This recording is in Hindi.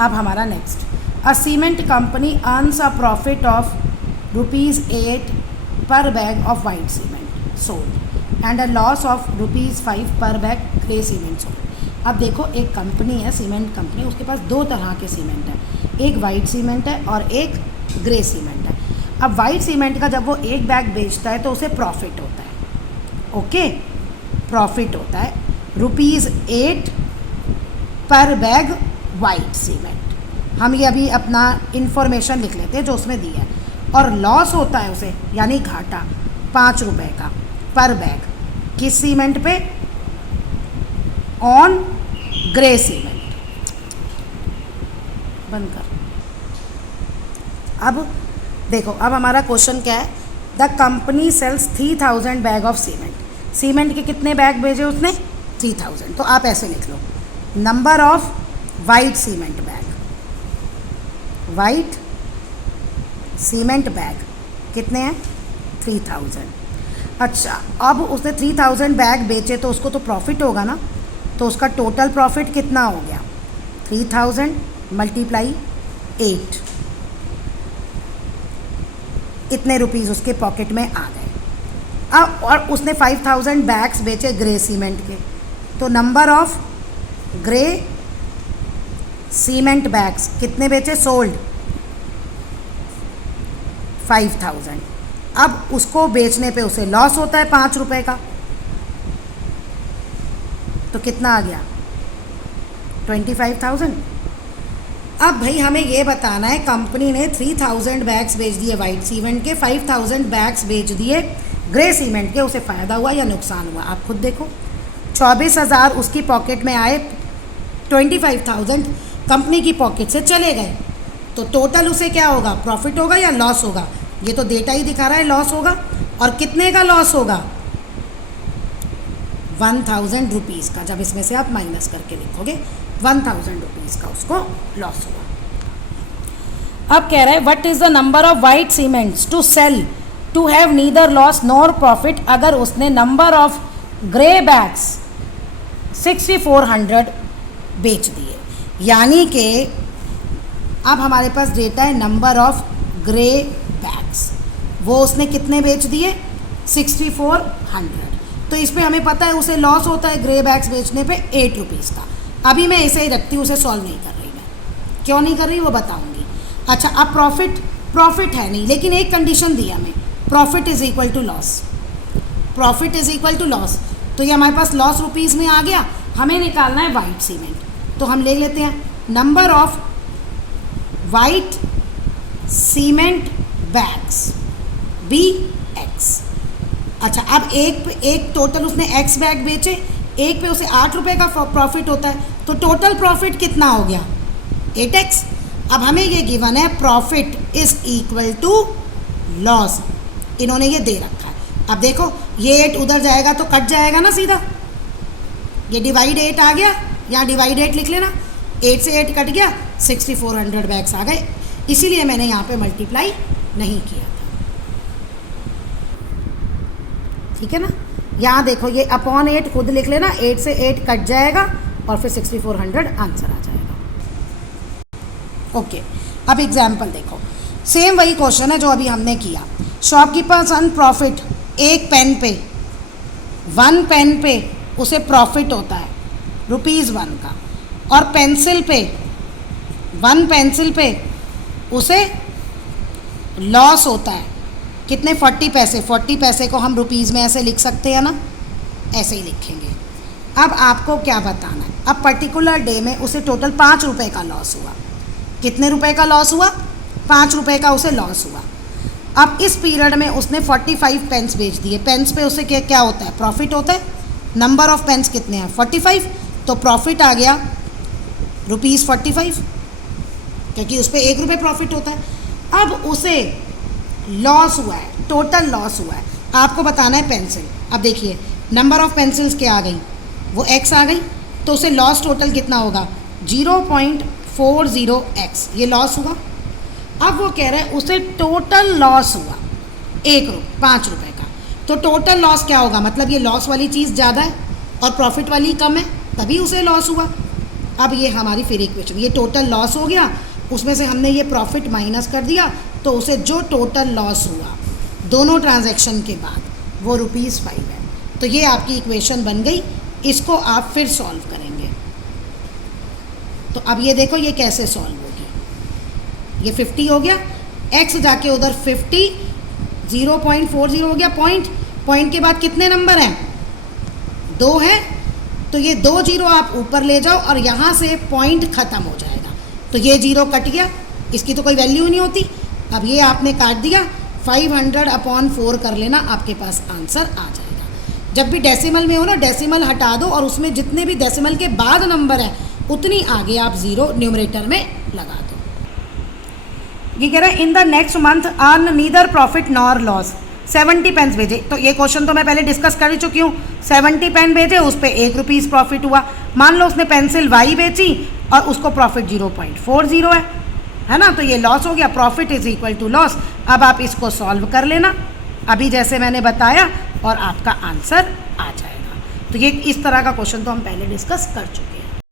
अब हमारा next, a cement company earns a profit of ₹8 पर bag of white cement sold and a loss of ₹5 पर बैग ग्रे सीमेंट सोल्ड। अब देखो, एक कंपनी है, सीमेंट कंपनी, उसके पास दो तरह के सीमेंट है, एक वाइट सीमेंट है और एक ग्रे सीमेंट है। अब वाइट सीमेंट का जब वो एक बैग बेचता है तो उसे प्रॉफिट होता है, ओके, प्रॉफिट होता है ₹8 पर बैग वाइट सीमेंट। हम ये अभी अपना इंफॉर्मेशन लिख लेते हैं जो उसमें दी है। और लॉस होता है उसे, यानी घाटा, ₹5 का पर बैग, किस सीमेंट पे? On grey cement. बंद कर। अब देखो, अब हमारा क्वेश्चन क्या है? The company sales 3000 bag of cement. Cement के कितने बैग भेजे उसने? 3000। तो आप ऐसे लिख लो, number of white cement bag, white cement bag कितने हैं? 3000। अच्छा, अब उसने 3000 बैग बेचे तो उसको तो प्रॉफिट होगा ना, तो उसका टोटल प्रॉफिट कितना हो गया? 3000 मल्टीप्लाई 8, इतने रुपीस उसके पॉकेट में आ गए। अब और उसने 5000 बैग्स बेचे ग्रे सीमेंट के, तो number of grey cement bags कितने बेचे? सोल्ड 5000। अब उसको बेचने पे उसे लॉस होता है ₹5 का, तो कितना आ गया? 25,000। अब भाई हमें ये बताना है, कंपनी ने 3000 बैग्स बेच दिए वाइट सीमेंट के, 5000 बैग्स बेच दिए ग्रे सीमेंट के, उसे फ़ायदा हुआ या नुकसान हुआ? आप खुद देखो, 24,000 उसकी पॉकेट में आए, 25,000 कंपनी की पॉकेट से चले गए, तो टोटल उसे क्या होगा? प्रॉफिट होगा या लॉस होगा? ये तो डेटा ही दिखा रहा है लॉस होगा। और कितने का लॉस होगा? 1000 रुपीज़ का। जब इसमें से आप माइनस करके लिखोगे 1000 रुपीज़ का उसको लॉस हुआ। अब कह रहा है what is the number of white cements to sell to have neither loss nor profit. अगर उसने नंबर ऑफ ग्रे बैग्स 6400 बेच दिए, यानी कि अब हमारे पास डेटा है नंबर ऑफ ग्रे बैग्स, वो उसने कितने बेच दिए? 6400। तो इस पे हमें पता है उसे लॉस होता है ग्रे बैग्स बेचने पे ₹8 का। अभी मैं ऐसे ही रखती हूँ, उसे सॉल्व नहीं कर रही मैं, क्यों नहीं कर रही वो बताऊँगी। अच्छा, अब प्रॉफिट है नहीं, लेकिन एक कंडीशन दी हमें, profit is equal to loss, profit is equal to loss. तो ये हमारे पास लॉस रुपीज़ में आ गया, हमें निकालना है वाइट सीमेंट, तो हम ले लेते हैं number of white cement bags BX। अच्छा, अब एक टोटल उसने X बैग बेचे, एक पे उसे ₹8 का प्रॉफिट होता है, तो टोटल प्रॉफिट कितना हो गया? 8X। अब हमें ये गिवन है profit is equal to loss, इन्होंने ये दे रखा है। अब देखो, ये 8 उधर जाएगा तो कट जाएगा ना सीधा, ये डिवाइड 8 आ गया, यहाँ डिवाइड 8 लिख लेना, 8 से 8 कट गया, 6400 बैग्स आ गए, इसीलिए मैंने यहाँ पे मल्टीप्लाई नहीं किया था। ठीक है ना, यहाँ देखो ये अपॉन 8 खुद लिख लेना, 8 से 8 कट जाएगा और फिर 6400 आंसर आ जाएगा। ओके, अब एग्जाम्पल देखो, सेम वही क्वेश्चन है जो अभी हमने किया। शॉपकीपर्स अर्न प्रॉफिट एक पेन पे, 1 पेन पे उसे प्रॉफिट होता है ₹1 का, और पेंसिल पे 1 पेंसिल पे उसे लॉस होता है कितने? 40 पैसे। 40 पैसे को हम रुपीज़ में ऐसे लिख सकते हैं ना, ऐसे ही लिखेंगे। अब आपको क्या बताना है, अब पर्टिकुलर डे में उसे टोटल ₹5 का लॉस हुआ। कितने रुपए का लॉस हुआ? ₹5 का उसे लॉस हुआ। अब इस पीरियड में उसने 45 पेन्स बेच दिए। पेन्स पे उसे क्या होता है? प्रॉफिट होता है। नंबर ऑफ पेन्स कितने हैं? 45, तो प्रॉफिट आ गया ₹45, क्योंकि उस पर ₹1 प्रॉफिट होता है। अब उसे लॉस हुआ है, टोटल लॉस हुआ है, आपको बताना है पेंसिल। अब देखिए, नंबर ऑफ पेंसिल्स क्या आ गई? वो X आ गई, तो उसे लॉस टोटल कितना होगा? 0.40X, ये लॉस हुआ। अब वो कह रहे हैं उसे टोटल लॉस हुआ ₹5 का, तो टोटल लॉस क्या होगा? मतलब ये लॉस वाली चीज़ ज़्यादा है और प्रॉफिट वाली कम है, तभी उसे लॉस हुआ। अब ये हमारी फिर इक्वेशन, ये टोटल लॉस हो गया, उसमें से हमने ये प्रॉफिट माइनस कर दिया, तो उसे जो टोटल लॉस हुआ दोनों ट्रांजैक्शन के बाद वो ₹5 है। तो ये आपकी इक्वेशन बन गई। इसको आप फिर सॉल्व करेंगे। तो अब ये देखो ये कैसे सॉल्व होगी। ये 50 हो गया, x जाके उधर 50, 0.40 हो गया पॉइंट के बाद कितने नंबर हैं? 2 हैं, तो ये 2 जीरो आप ऊपर ले जाओ और यहाँ से पॉइंट ख़त्म हो जाएगा। तो ये 0 कट गया, इसकी तो कोई वैल्यू ही नहीं होती। अब ये आपने काट दिया, 500/4 कर लेना, आपके पास आंसर आ जाएगा। जब भी डेसिमल में हो ना, डेसिमल हटा दो और उसमें जितने भी डेसिमल के बाद नंबर है उतनी आगे आप 0 न्यूमरेटर में लगा दो। ये कह रहा है in the next month earn neither profit nor loss, 70 pens भेजे। तो ये क्वेश्चन तो मैं पहले डिस्कस कर ही चुकी हूँ। 70 पेन भेजे, उस पर ₹1 प्रॉफिट हुआ। मान लो उसने पेंसिल वाई बेची और उसको प्रॉफिट 0.40 है ना, तो ये लॉस हो गया। Profit is equal to loss. अब आप इसको सॉल्व कर लेना अभी जैसे मैंने बताया और आपका आंसर आ जाएगा। तो ये इस तरह का क्वेश्चन तो हम पहले डिस्कस कर चुके हैं।